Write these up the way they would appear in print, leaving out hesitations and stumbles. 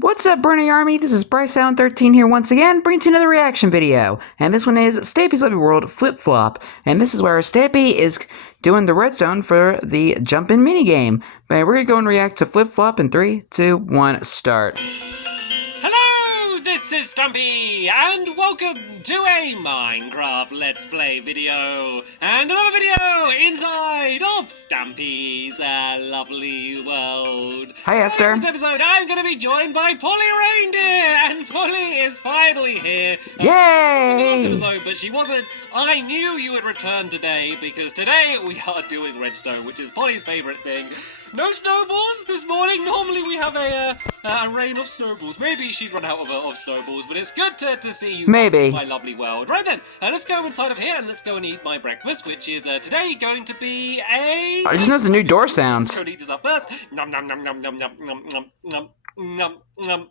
What's up, Burning Army? This is BryceAllen13 here once again, bringing to you another reaction video. And this one is Stampy's Lovely World Flip Flop. And this is where Stampy is doing the redstone for the jump in minigame. But we're going to go and react to Flip Flop in 3, 2, 1, start. Hello, this is Stampy, and welcome to a Minecraft Let's Play video, and another video inside of Stampy's Lovely World. Hi, Esther. In this episode, I'm going to be joined by Polly Reindeer, and Polly is finally here. Yay! Last episode, but she wasn't. I knew you would return today, because today we are doing redstone, which is Polly's favourite thing. No snowballs this morning. Normally we have a rain of snowballs. Maybe she'd run out of snowballs, but it's good to see you. Maybe. My lovely world. Right then, let's go inside of here and let's go and eat my breakfast, which is today going to be a... I just noticed a new door sounds. Let's go and eat this up first. Nom nom nom nom nom nom nom nom nom.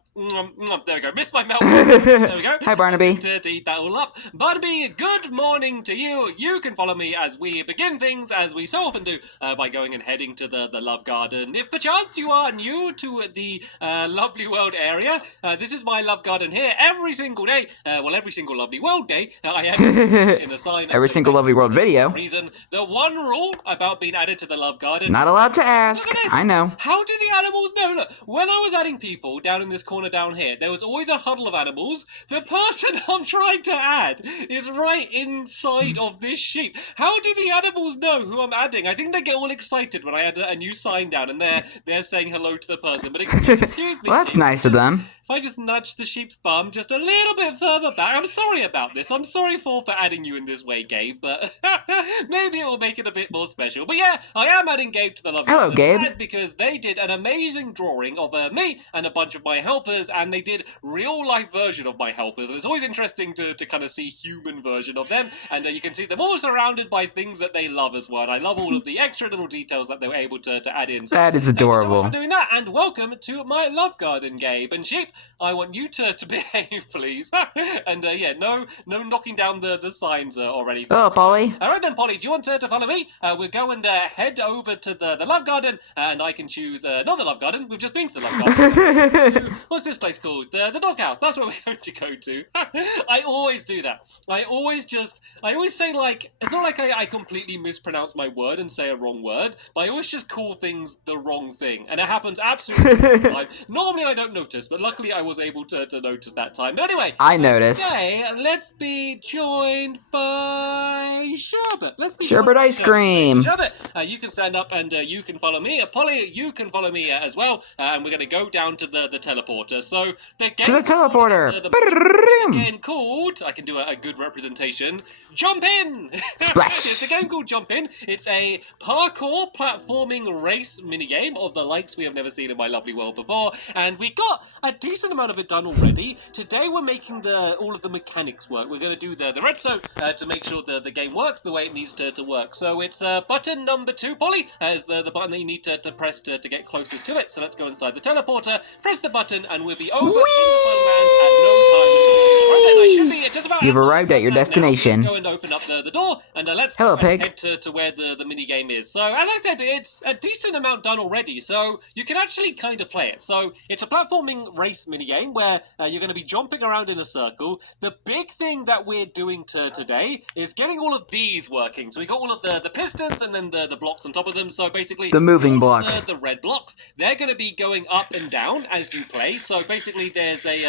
There we go. Missed my milk. There we go. Hi, Barnaby. To eat that all up. Barnaby, good morning to you. You can follow me as we begin things, as we so often do, by going and heading to the Love Garden. If perchance you are new to the Lovely World area, this is my Love Garden here. Every single day, well, every single Lovely World day, I am in a sign. Every single Lovely World video. Reason. The one rule about being added to the Love Garden. Not allowed to ask. I know. How do the animals know? Look, when I was adding people down in this corner down here, there was always a huddle of animals. The person I'm trying to add is right inside of this sheep. How do the animals know who I'm adding? I think they get all excited when I add a new sign down and they're saying hello to the person. But excuse me. Well, that's nice of them. If I just nudge the sheep's bum just a little bit further back, I'm sorry about this. I'm sorry for adding you in this way, Gabe, but maybe it will make it a bit more special. But yeah, I am adding Gabe to the Love Hello, Gabe. Because they did an amazing drawing of me and a bunch of my helpers, and they did real-life version of my helpers. And it's always interesting to kind of see human version of them, and you can see them all surrounded by things that they love as well. And I love all of the extra little details that they were able to add in. So, that is adorable. Thank you so much for doing that, and welcome to my Love Garden, Gabe. And sheep, I want you to behave, please. And yeah, no knocking down the signs already. Oh, Polly. All right then, Polly, do you want to follow me? We'll go and head over to the Love Garden, and I can choose not the Love Garden. We've just been to the Love Garden. What's this place called? The doghouse. That's where we're going to go to. I always do that. I always say, like, it's not like I completely mispronounce my word and say a wrong word, but I always just call things the wrong thing, and it happens absolutely all the time. Normally I don't notice, but luckily I was able to notice that time. But anyway, I notice. Today, let's be joined by Sherbet. Let's be Sherbet ice cream. Sherbet, you can stand up and you can follow me. Polly, you can follow me as well. And we're going to go down to the teleporter. So the game To the teleporter. Again called, I can do a good representation, Jump In! Splash! It's a game called Jump In. It's a parkour platforming race minigame of the likes we have never seen in my lovely world before, and we got a decent amount of it done already. Today we're making all of the mechanics work. We're going to do the redstone to make sure the game works the way it needs to work. So it's button number 2, Polly, is the button that you need to press to get closest to it. So let's go inside the teleporter, press the button, and we'll be over in the fun land at no time at all. Right then, I should be just about... You've arrived at your destination. Let's go and open up the door, and let's Hello, pig. head to where the minigame is. So, as I said, it's a decent amount done already, so you can actually kind of play it. So, it's a platforming race minigame where you're going to be jumping around in a circle. The big thing that we're doing today is getting all of these working. So, we got all of the pistons and then the blocks on top of them. So, basically... the moving blocks. The red blocks. They're going to be going up and down as you play. So, basically, there's a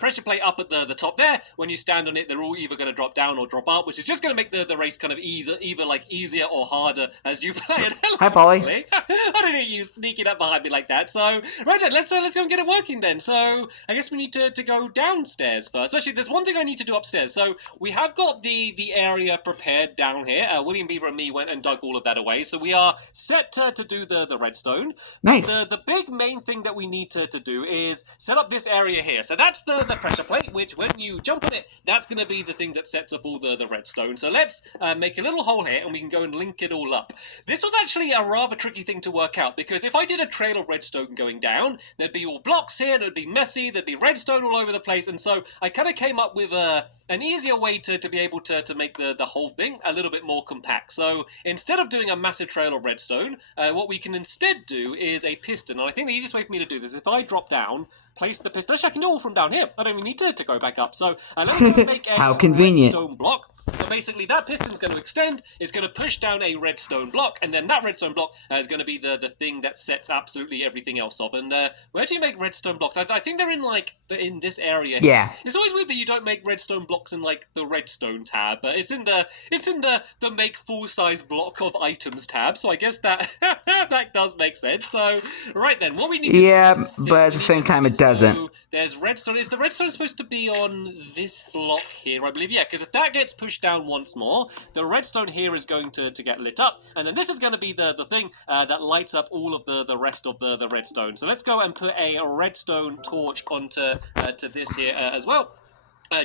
pressure plate up at the top there. When you stand on it, they're all either going to drop down or drop up, which is just going to make the race kind of either like easier or harder as you play it. Hi, Polly. I don't need you sneaking up behind me like that. So, right then, let's go and get it working then. So, I guess we need to go downstairs first. Actually, there's one thing I need to do upstairs. So, we have got the area prepared down here. William Beaver and me went and dug all of that away. So, we are set to do the redstone. Nice. The big main thing that we need to do is set up this area here. So, that's the pressure plate, which when you jump on it, that's going to be the thing that sets up all the redstone. So, let's make a little hole here and we can go and link it all up. This was actually a rather tricky thing to work out, because if I did a trail of redstone going down, there'd be all blocks here, and it'd be messy, there'd be redstone all over the place, and so I kind of came up with an easier way to be able to make the whole thing a little bit more compact. So instead of doing a massive trail of redstone, what we can instead do is a piston, and I think the easiest way for me to do this is if I drop down place the piston. Actually, I can do it all from down here. I don't even need to go back up. So let me go and make a How convenient. redstone block. So basically, that piston's going to extend. It's going to push down a redstone block, and then that redstone block is going to be the thing that sets absolutely everything else off. And where do you make redstone blocks? I think they're in in this area here. Yeah. It's always weird that you don't make redstone blocks in like the redstone tab, but it's in the make full size block of items tab. So I guess that that does make sense. So right then, what we need to Yeah, but at the same time, it doesn't. So there's redstone. Is the redstone supposed to be on this block here? I believe, yeah, because if that gets pushed down once more, the redstone here is going to get lit up, and then this is going to be the thing that lights up all of the rest of the redstone. So let's go and put a redstone torch onto to this here as well.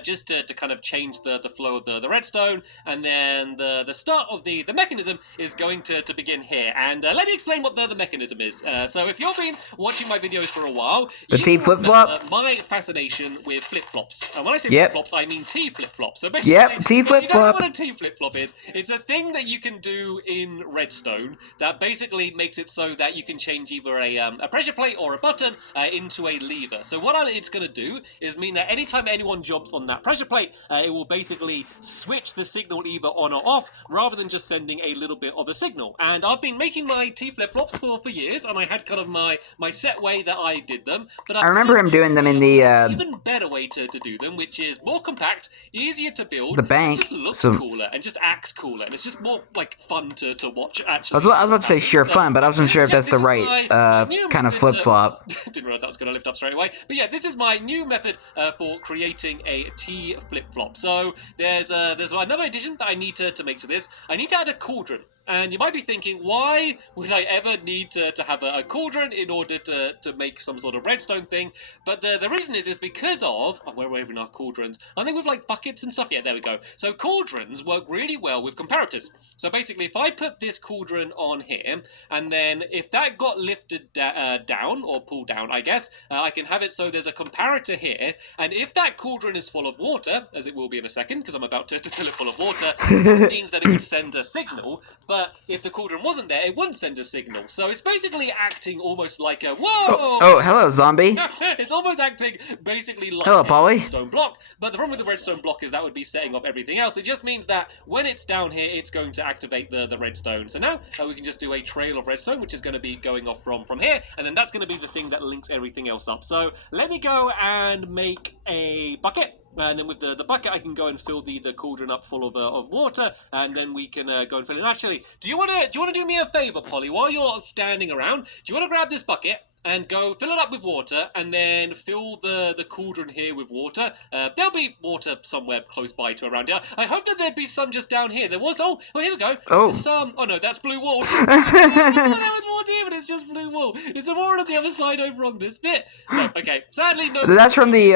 Just to kind of change the flow of the redstone, and then the start of the mechanism is going to begin here. And let me explain what the mechanism is. So if you've been watching my videos for a while, The T flip-flop? My fascination with flip-flops. And when I say Yep. flip-flops, I mean T flip-flops. So basically, Yep, T if you don't know flip-flop. what a T flip-flop is, it's a thing that you can do in redstone that basically makes it so that you can change either a pressure plate or a button into a lever. So what it's going to do is mean that anytime anyone jumps on that pressure plate, it will basically switch the signal either on or off, rather than just sending a little bit of a signal. And I've been making my T flip-flops for years, and I had kind of my set way that I did them. But I remember him doing them in the even better way to do them, which is more compact, easier to build, The bank, just looks so- cooler and just acts cooler, and it's just more like fun to watch. Actually, I was about to say sheer So, fun, but I wasn't sure if yeah, that's this the is right my new kind of method flip-flop. Didn't realize that was going to lift up straight away. But yeah, this is my new method for creating a T flip-flop. So there's another addition that I need to make to this. I need to add a cauldron. And you might be thinking, why would I ever need to have a cauldron in order to make some sort of redstone thing? But the reason is because of... Oh, we're even our cauldrons. Aren't they with, like, buckets and stuff? Yeah, there we go. So cauldrons work really well with comparators. So basically, if I put this cauldron on here, and then if that got lifted down, or pulled down, I guess, I can have it so there's a comparator here, and if that cauldron is full of water, as it will be in a second, because I'm about to fill it full of water, it means that it would send a signal, but if the cauldron wasn't there, it wouldn't send a signal. So it's basically acting almost like a... Whoa! Oh, hello, zombie. It's almost acting basically like Hello, a Polly. redstone block. But the problem with the redstone block is that would be setting off everything else. It just means that when it's down here, it's going to activate the redstone. So now we can just do a trail of redstone, which is going to be going off from here. And then that's going to be the thing that links everything else up. So let me go and make a bucket. And then with the bucket, I can go and fill the cauldron up full of water, and then we can go and fill it. Actually, do you want to do me a favor, Polly? While you're standing around, do you want to grab this bucket and go fill it up with water, and then fill the cauldron here with water? There'll be water somewhere close by to around here. I hope that there'd be some just down here. There was. Oh, here we go. Oh. There's some. Oh no, that's blue wall. There was water here, but it's just blue wall. Is there more on the other side over on this bit? No. Okay. Sadly, no. That's from the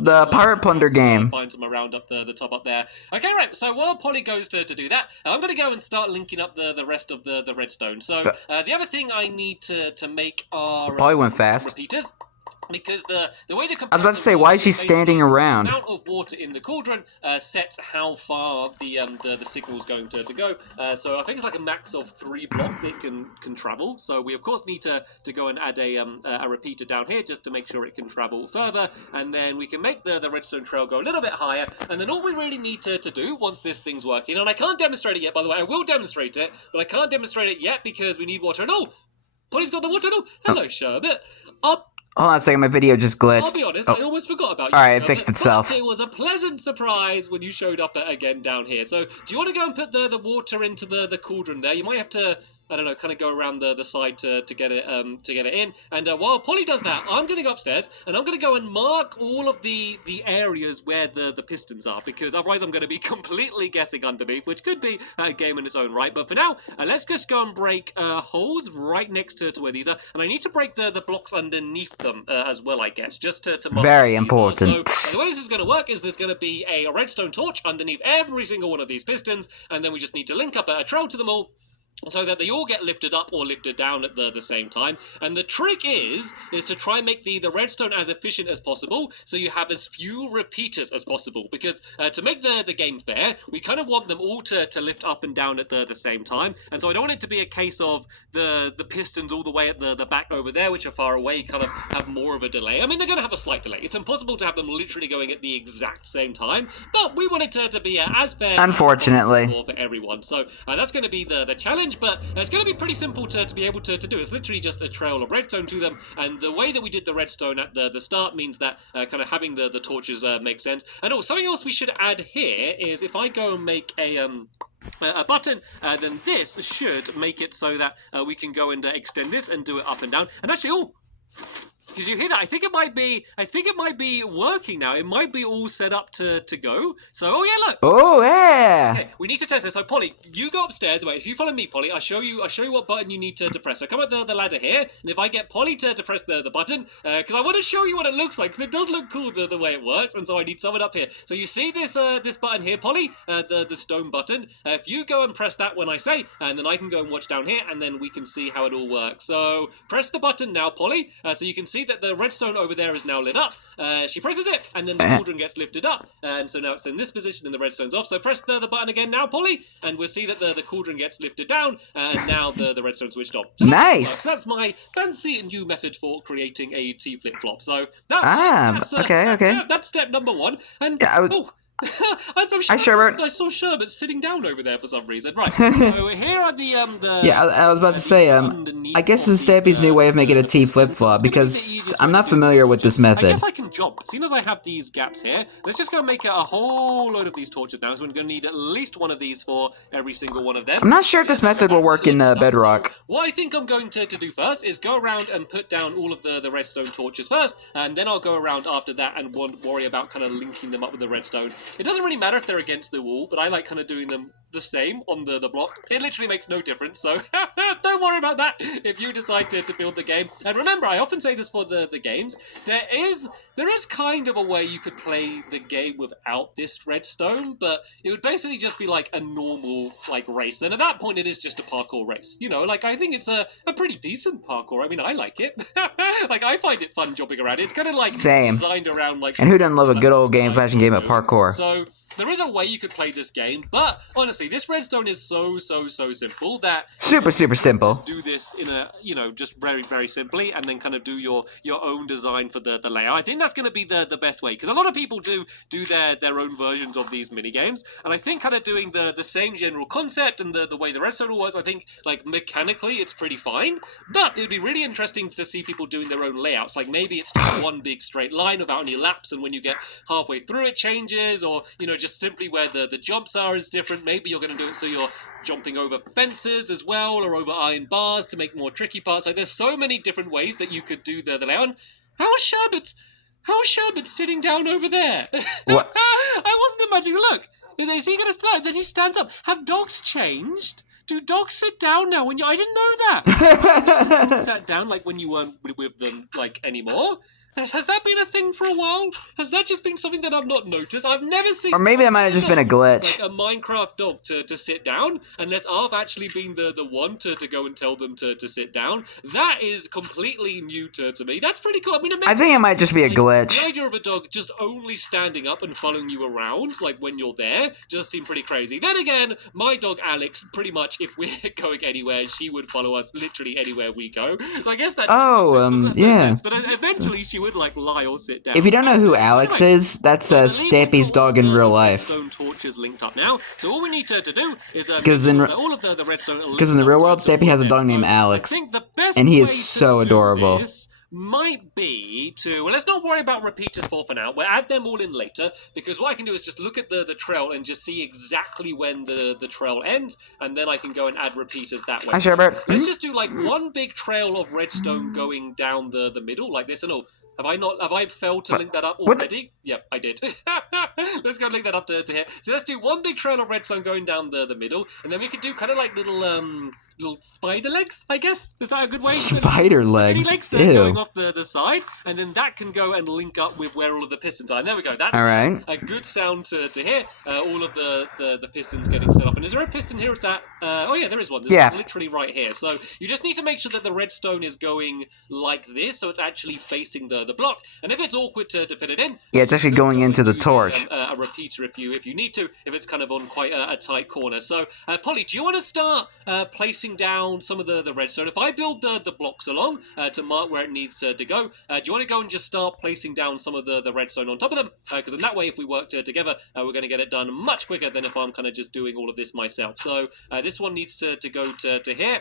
the Pirate Plunder game. Find some around up the top up there. Okay, right. So while Polly goes to do that, I'm going to go and start linking up the rest of the redstone. So the other thing I need to make are Polly went fast. repeaters. Because the way the I was about to say, why is she standing around? The amount of water in the cauldron sets how far the signal's going to go. So I think it's like a max of 3 blocks it can travel. So we of course need to go and add a repeater down here just to make sure it can travel further, and then we can make the redstone trail go a little bit higher. And then all we really need to do once this thing's working, and I can't demonstrate it yet, by the way. I will demonstrate it, but I can't demonstrate it yet because we need water. And oh, Polly's got the water. Oh, hello, Sherbet. Hold on a second, my video just glitched. I'll be honest, I almost forgot about you. Alright, it fixed itself. But it was a pleasant surprise when you showed up again down here. So, do you want to go and put the water into the cauldron there? You might have to, I don't know, kind of go around the side to get it in. And while Polly does that, I'm going to go upstairs and I'm going to go and mark all of the areas where the pistons are, because otherwise I'm going to be completely guessing underneath, which could be a game in its own right. But for now, let's just go and break holes right next to where these are, and I need to break the blocks underneath them as well, I guess, just to mark Very these are. important. So the way this is going to work is there's going to be a redstone torch underneath every single one of these pistons, and then we just need to link up a trail to them all. so that they all get lifted up or lifted down at the same time. And the trick is to try and make the redstone as efficient as possible, so you have as few repeaters as possible. Because to make the game fair, we kind of want them all to lift up and down at the same time. And so I don't want it to be a case of the pistons all the way at the back over there, which are far away, kind of have more of a delay. I mean, they're going to have a slight delay. It's impossible to have them literally going at the exact same time, but we want it to be as fair Unfortunately. as possible for everyone. So that's going to be the challenge. But it's going to be pretty simple to be able to do. It's literally just a trail of redstone to them, and the way that we did the redstone at the start means that kind of having the torches makes sense. And something else we should add here is if I go and make a button, then this should make it so that we can go and extend this and do it up and down. And actually, did you hear that? I think it might be working now. It might be all set up to go. So, look. Oh, yeah. Okay, we need to test this. So, Polly, you go upstairs. Wait, if you follow me, Polly, I'll show you what button you need to press. So, come up the ladder here, and if I get Polly to press the button, because I want to show you what it looks like, because it does look cool the way it works, and so I need someone up here. So, you see this button here, Polly, the stone button. If you go and press that when I say, and then I can go and watch down here, and then we can see how it all works. So, press the button now, Polly, so you can see that the redstone over there is now lit up. She presses it, and then the cauldron gets lifted up, and so now it's in this position and the redstone's off. So press the button again now, Polly, and we'll see that the cauldron gets lifted down, and now the redstone switched off. So nice! That's my fancy and new method for creating a T flip-flop. So okay. That's step number one. And Hi, Sherbert. I saw Sherbert sitting down over there for some reason. Right. So here are the Yeah, I was about to say, I guess this is Stampy's new way of making a T flip-flop, because I'm not familiar with this method. I guess I can jump. Seeing as I have these gaps here, let's just go make a whole load of these torches now. So we're going to need at least one of these for every single one of them. I'm not sure if this method will work in Bedrock. So what I think I'm going to do first is go around and put down all of the redstone torches first, and then I'll go around after that and worry about kind of linking them up with the redstone. It doesn't really matter if they're against the wall, but I like kind of doing them the same on the block. It literally makes no difference, so don't worry about that if you decide to build the game. And remember, I often say this for the games, there is kind of a way you could play the game without this redstone, but it would basically just be like a normal race. Then at that point it is just a parkour race. You know, I think it's a pretty decent parkour. I mean, I like it. I find it fun jumping around. It's kind of designed around And who doesn't love a good old fashion game at parkour? So there is a way you could play this game, but honestly, this redstone is so simple that super simple. Just do this in a just very simply, and then kind of do your own design for the layout. I think that's going to be the best way, because a lot of people do their own versions of these mini games, and I think kind of doing the same general concept and the way the redstone works, I think mechanically it's pretty fine, but it would be really interesting to see people doing their own layouts. Maybe it's just one big straight line without any laps, and when you get halfway through it changes, or just simply where the jumps are is different. Maybe you're going to do it so you're jumping over fences as well, or over iron bars to make more tricky parts. There's so many different ways that you could do the layout. How's Sherbert sitting down over there? What? I wasn't imagining. Look, is he going to stand? Then he stands up. Have dogs changed? Do dogs sit down now? I didn't know that. I didn't know dogs sat down when you weren't with them anymore. Has that been a thing for a while? Has that just been something that I've not noticed? I've never seen... Or maybe that might have just been a glitch. A Minecraft dog to sit down, unless I've actually been the one to go and tell them to sit down. That is completely new to me. That's pretty cool. I mean, I think it might just be a glitch. The idea of a dog just only standing up and following you around, when you're there, just seemed pretty crazy. Then again, my dog Alex, pretty much, if we're going anywhere, she would follow us literally anywhere we go. So I guess that... yeah. But eventually she would lie or sit down. If you don't know who Alex is, that's Stampy's dog in real life. Redstone torches linked up now. So all we need to do is because in the real world, Stampy has a dog named Alex, and he is so adorable. Might be to... Well, let's not worry about repeaters for now. We'll add them all in later, because what I can do is just look at the trail and just see exactly when the trail ends, and then I can go and add repeaters that way. Hi, Sherbert. Let's just do one big trail of redstone going down the middle, like this, and all. Have I failed to link that up already? Yep, I did. Let's go link that up to here. So let's do one big trail of redstone going down the middle, and then we can do kind of like little spider legs, I guess. Is that a good way? Spider legs. Going off the side, and then that can go and link up with where all of the pistons are. And there we go. That's a good sound to hear. All of the pistons getting set up. And is there a piston here? Is that? Oh yeah, there is one. There's one literally right here. So you just need to make sure that the redstone is going like this, so it's actually facing the block. And if it's awkward to fit it in, it's actually going into the torch. A repeater if you need to, if it's kind of on quite a tight corner. So Polly, do you want to start placing down some of the redstone? If I build the blocks along to mark where it needs to go, do you want to go and just start placing down some of the redstone on top of them? Because in that way, if we work together, we're going to get it done much quicker than if I'm kind of just doing all of this myself. So this one needs to go to here.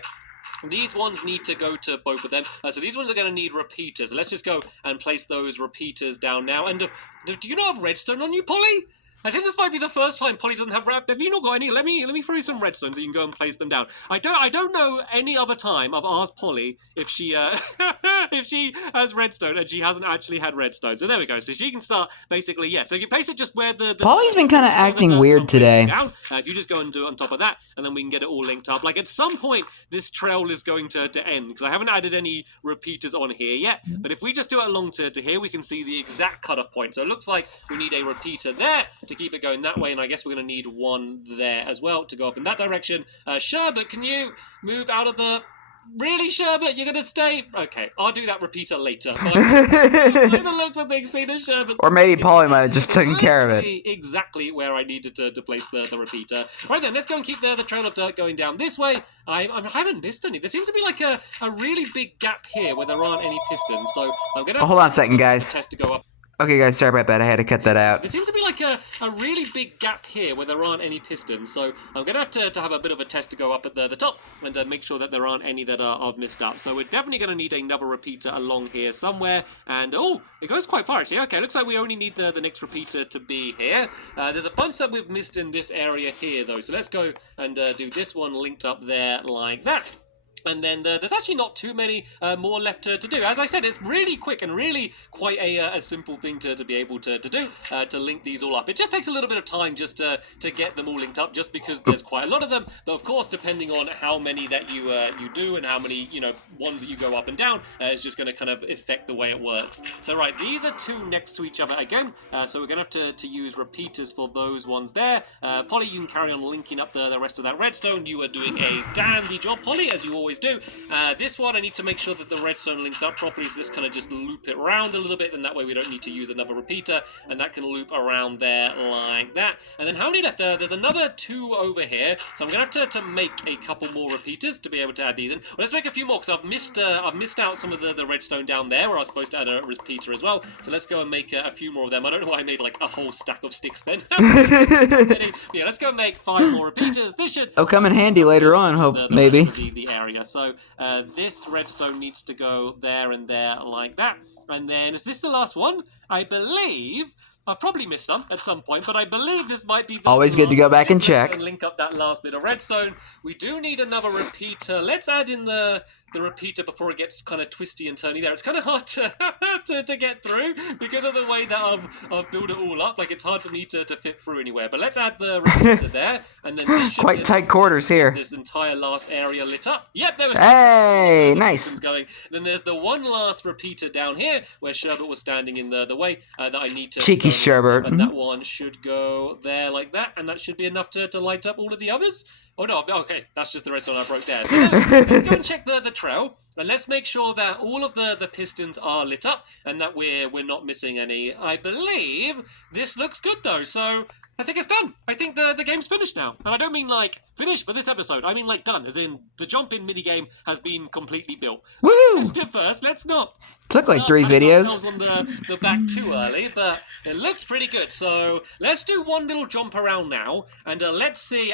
These ones need to go to both of them. So these ones are going to need repeaters. Let's just go and place those repeaters down now. And do you not have redstone on you, Polly? I think this might be the first time Polly doesn't have have you not got any? Let me throw you some redstone so you can go and place them down. I don't know any other time I've asked Polly if she if she has redstone and she hasn't actually had redstone. So there we go. So she can start basically, so you place it just where the Polly's been kind of acting weird today. If you just go and do it on top of that, and then we can get it all linked up. Like at some point, this trail is going to end because I haven't added any repeaters on here yet. But if we just do it along to here, we can see the exact cutoff point. So it looks like we need a repeater there to keep it going that way, and I guess we're going to need one there as well to go off in that direction. Sherbet, can you move out of the... Really, Sherbet? You're going to stay? Okay, I'll do that repeater later. The looks of things, see the Sherbet. Or maybe Polly might have just taken care of it. Exactly where I needed to place the repeater. Right then, let's go and keep the trail of dirt going down this way. I haven't missed any. There seems to be like a really big gap here where there aren't any pistons, so I'm going to... hold on a second, guys. Test to go up. Okay, guys, sorry about that. I had to cut that out. There seems to be like a really big gap here where there aren't any pistons, so I'm going to have to have a bit of a test to go up at the top and make sure that there aren't any that I've missed up. So we're definitely going to need another repeater along here somewhere, and oh, it goes quite far actually. Okay, looks like we only need the next repeater to be here. There's a bunch that we've missed in this area here though, so let's go and do this one linked up there like that. And then there's actually not too many more left to do. As I said, it's really quick and really quite a simple thing to be able to do, to link these all up. It just takes a little bit of time just to get them all linked up, just because there's quite a lot of them. But of course, depending on how many that you do and how many ones that you go up and down, it's just going to kind of affect the way it works. So right, these are two next to each other again. So we're going to have to use repeaters for those ones there. Polly, you can carry on linking up the rest of that redstone. You are doing a dandy job, Polly, as you always do. This one, I need to make sure that the redstone links up properly, so let's kind of just loop it around a little bit, and that way we don't need to use another repeater, and that can loop around there like that. And then how many left? There's another two over here, so I'm going to have to make a couple more repeaters to be able to add these in. Well, let's make a few more, because I've missed out some of the redstone down there, where I was supposed to add a repeater as well, so let's go and make a few more of them. I don't know why I made like a whole stack of sticks then. Yeah, let's go and make 5 more repeaters. This should... It'll come in handy later on, hope, maybe. The area, so this redstone needs to go there and there like that. And then, is this the last one? I believe... I've probably missed some at some point, but I believe this might be the always good to go back and check. And link up that last bit of redstone. We do need another repeater. Let's add in the repeater before it gets kind of twisty and turny there. It's kind of hard to get through because of the way that I've built it all up. Like, it's hard for me to fit through anywhere. But let's add the repeater there, and then this should quite tight quarters here. This entire last area lit up. Yep, there we go. Hey, nice. Going. Then there's the one last repeater down here where Sherbet was standing in the way that I need to... Cheeky Sherbet. And that one should go there like that, and that should be enough to light up all of the others. Oh no, okay, that's just the redstone I broke there. So now, let's go and check the trail, and let's make sure that all of the pistons are lit up, and that we're not missing any. I believe this looks good though, so I think it's done. I think the game's finished now. And I don't mean like finished for this episode, I mean like done, as in the jump-in minigame has been completely built. Woo! Let's test it first, let's not... Took like 3 videos. On the back too early, but it looks pretty good. So let's do one little jump around now, and let's see.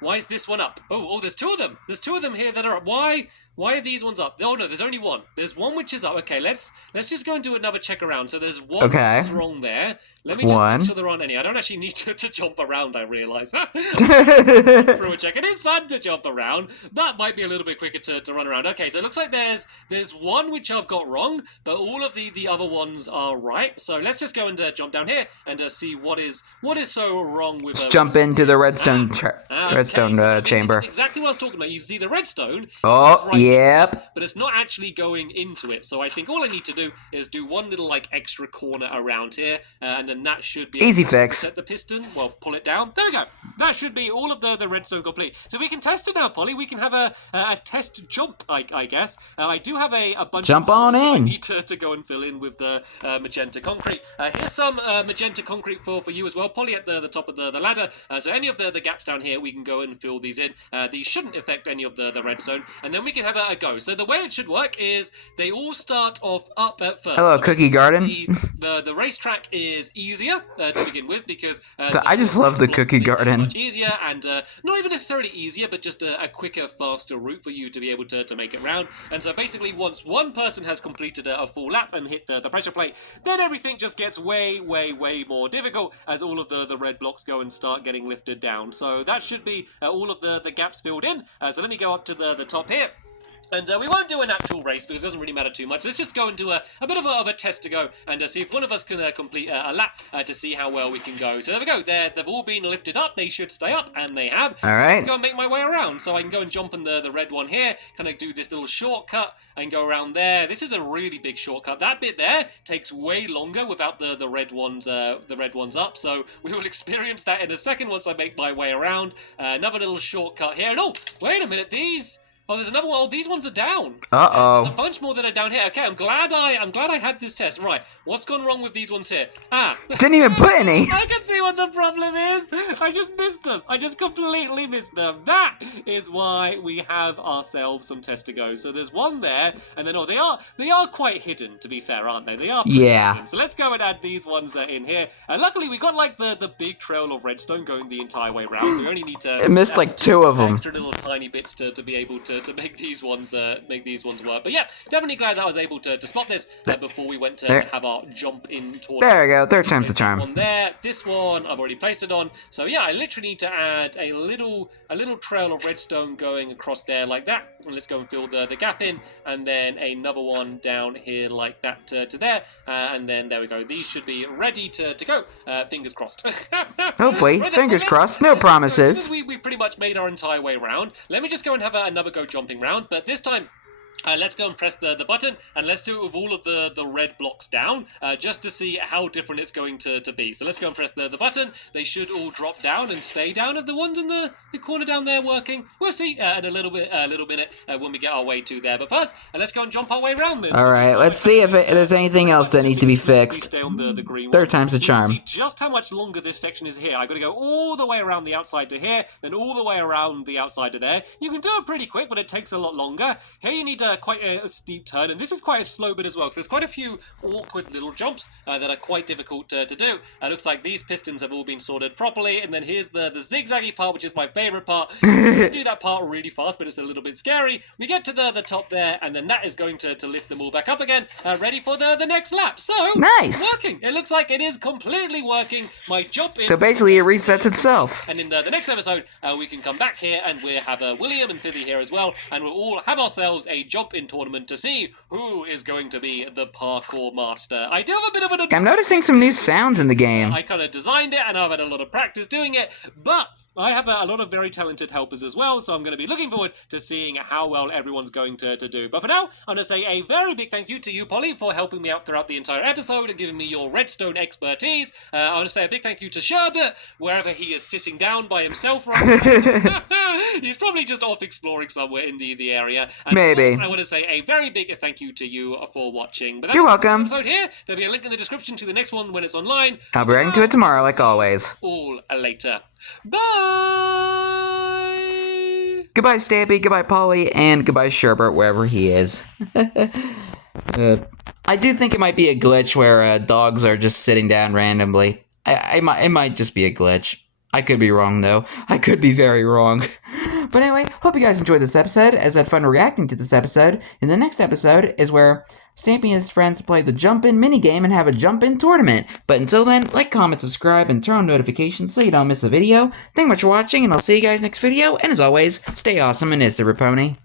Why is this one up? Oh, there's 2 of them. There's 2 of them here that are up. Why Why are these ones up? Oh no, there's only one. There's one which is up. Okay, let's just go and do another check around. So there's one which is wrong there. Let me just make sure there aren't any. I don't actually need to jump around, I realise. Through a check. It is fun to jump around, but might be a little bit quicker to run around. Okay, so it looks like there's one which I've got wrong, but all of the other ones are right. So let's just go and jump down here and see what is so wrong with. Let's jump into the redstone chamber. This is exactly what I was talking about. You see the redstone. Oh, right yep. But it's not actually going into it. So I think all I need to do is do one little like extra corner around here, and then that should be easy fix. Set the piston. Well, pull it down. There we go. That should be all of the redstone complete. So we can test it now, Polly. We can have a test jump, I guess. I do have a bunch jump of on in. I need to go and fill in with the magenta concrete. Here's some magenta concrete for you as well, Polly, at the top of the ladder. So any of the gaps down here, we can go and fill these in. These shouldn't affect any of the redstone, and then we can have a go. So the way it should work is they all start off up at first. Hello, Cookie Garden. The racetrack is easier to begin with because I just love the Cookie Garden. Much easier and not even necessarily easier, but just a quicker, faster route for you to be able to make it round. And so basically, once one person has completed a full lap and hit the pressure plate, then everything just gets way more difficult as all of the red blocks go and start getting lifted down. So that should be all of the gaps filled in. So let me go up to the top here. And we won't do an actual race because it doesn't really matter too much. Let's just go and do a bit of a test to go and see if one of us can complete a lap to see how well we can go. So there we go. They've all been lifted up. They should stay up, and they have. All right. So let's go and make my way around. So I can go and jump on the red one here. Kind of do this little shortcut and go around there. This is a really big shortcut. That bit there takes way longer without the red ones up. So we will experience that in a second once I make my way around. Another little shortcut here. And oh, wait a minute. Oh, there's another one. Oh, these ones are down. Uh-oh. There's a bunch more that are down here. Okay, I'm glad I had this test. Right, what's gone wrong with these ones here? Didn't even put any. I can see what the problem is. I just missed them. I just completely missed them. That is why we have ourselves some tests to go. So there's one there, and then they are quite hidden, to be fair, aren't they? They are pretty hidden. So let's go and add these ones in here. Luckily, we got like the big trail of redstone going the entire way around, so we only need to. I missed like 2 of them. Extra little tiny bits to be able to make these ones work. But yeah, definitely glad that I was able to spot this before we went to have our jump in tournament. There we go. 3rd time's the charm. On there, this one I've already placed it on. So yeah, I literally need to add a little trail of redstone going across there like that. And let's go and fill the gap in, and then another one down here like that to there, and then there we go. These should be ready to go. Fingers crossed. Hopefully, right, fingers crossed. No promises. We pretty much made our entire way around. Let me just go and have another go jumping round, but this time let's go and press the button, and let's do it with all of the red blocks down, just to see how different it's going to be. So let's go and press the button. They should all drop down and stay down. Are the ones in the corner down there working? We'll see in a little minute when we get our way to there. But first, let's go and jump our way around then. All right, let's see if there's anything else that needs to be fixed. Stay on the green 3rd time's the charm. See just how much longer this section is here. I've got to go all the way around the outside to here, then all the way around the outside to there. You can do it pretty quick, but it takes a lot longer. Here you need quite a steep turn, and this is quite a slow bit as well, because there's quite a few awkward little jumps that are quite difficult to do. It looks like these pistons have all been sorted properly, and then here's the zigzaggy part, which is my favourite part. You do that part really fast, but it's a little bit scary. We get to the top there, and then that is going to lift them all back up again, ready for the next lap. So, nice. It's working. It looks like it is completely working. My jump in. So basically it resets itself. And in the next episode, we can come back here, and we'll have William and Fizzy here as well, and we'll all have ourselves a jump in tournament to see who is going to be the parkour master. I do have a bit of an... I'm noticing some new sounds in the game. I kind of designed it, and I've had a lot of practice doing it, but I have a lot of very talented helpers as well, so I'm going to be looking forward to seeing how well everyone's going to do. But for now, I'm going to say a very big thank you to you, Polly, for helping me out throughout the entire episode and giving me your redstone expertise. I want to say a big thank you to Sherbet, wherever he is sitting down by himself right now. He's probably just off exploring somewhere in the area. And maybe. I want to say a very big thank you to you for watching. But you're welcome. Episode here. There'll be a link in the description to the next one when it's online. I'll be writing to it tomorrow, like always. All later. Bye! Goodbye, Stampy, goodbye, Polly, and goodbye, Sherbert, wherever he is. I do think it might be a glitch where dogs are just sitting down randomly. It might just be a glitch. I could be wrong, though. I could be very wrong. But anyway, hope you guys enjoyed this episode, as I had fun reacting to this episode. In the next episode is where Stampy and his friends play the jump-in minigame and have a jump-in tournament. But until then, like, comment, subscribe, and turn on notifications so you don't miss a video. Thank you much for watching, and I'll see you guys next video. And as always, stay awesome and Pony.